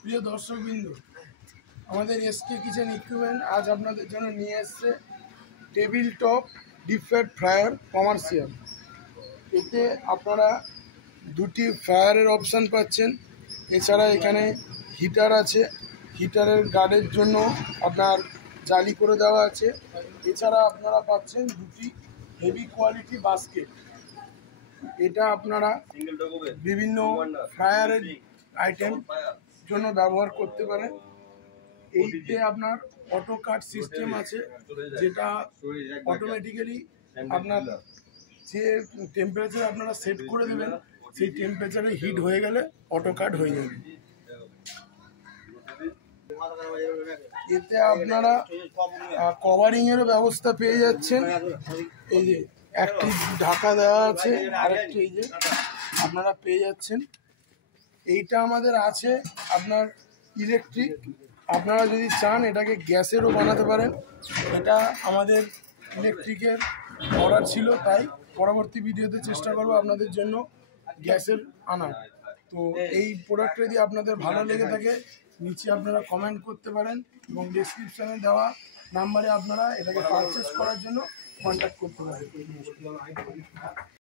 প্রিয় দর্শকবৃন্দ, আমাদের এসকে কিচেন ইকুইপমেন্ট আজ আপনাদের জন্য নিয়ে এসছে table top deep fried fryer commercial. এতে আপনারা দুটি ফ্রায়ারের অপশান পাচ্ছেন। এছাড়া এখানে হিটার আছে, হিটারের গার্ডের জন্য আপনার জালি করে দেওয়া আছে। এছাড়া আপনারা পাচ্ছেন দুটি হেভি কোয়ালিটি বাস্কেট। এটা আপনারা বিভিন্ন ফ্রায়ারের আইটেম জন্য ব্যবহার করতে পারেন। এইতে আপনার অটো কাট সিস্টেম আছে, যেটা অটোমেটিক্যালি আপনার যে টেম্পারেচার আপনারা সেট করে দেবেন সেই টেম্পারেচারে হিট হয়ে গেলে অটো কাট হয়ে যাবে। এতে আপনারা কভারিংয়েরও ব্যবস্থা পেয়ে যাচ্ছেন। এই যে একটি ঢাকা দেওয়া আছে, আরেকটি এই যে আপনারা পেয়ে যাচ্ছেন। এইটা আমাদের আছে আপনার ইলেকট্রিক। আপনারা যদি চান এটাকে গ্যাসেরও বানাতে পারেন। এটা আমাদের ইলেকট্রিকের অর্ডার ছিল, তাই পরবর্তী ভিডিওতে চেষ্টা করব আপনাদের জন্য গ্যাসের আনার। তো এই প্রোডাক্টটা যদি আপনাদের ভালো লেগে থাকে নিচে আপনারা কমেন্ট করতে পারেন এবং ডেসক্রিপশানে দেওয়া নাম্বারে আপনারা এটাকে পারচেস করার জন্য কন্ট্যাক্ট করতে পারেন।